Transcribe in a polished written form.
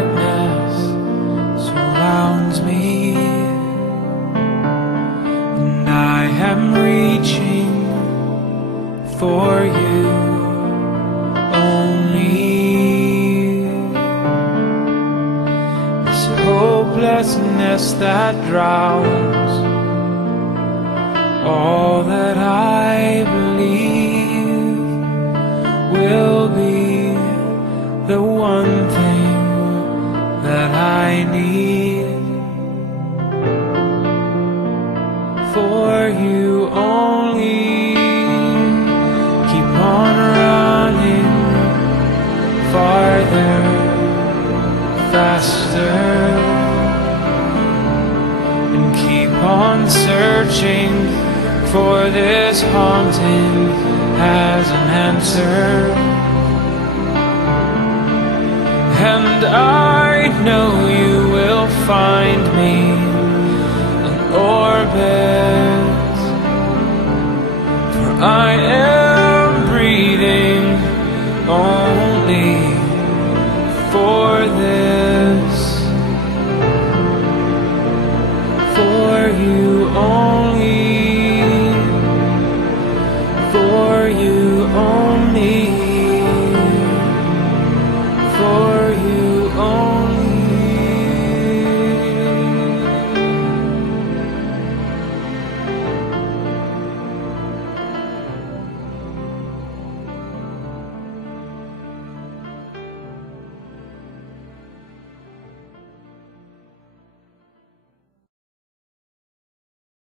darkness surrounds me, and I am reaching for you only. This hopelessness that drowns all that I believe will be the one thing that I need. For you only, keep on running farther, faster, and keep on searching, for this haunting has an answer. And I know you will find me in orbit, for I am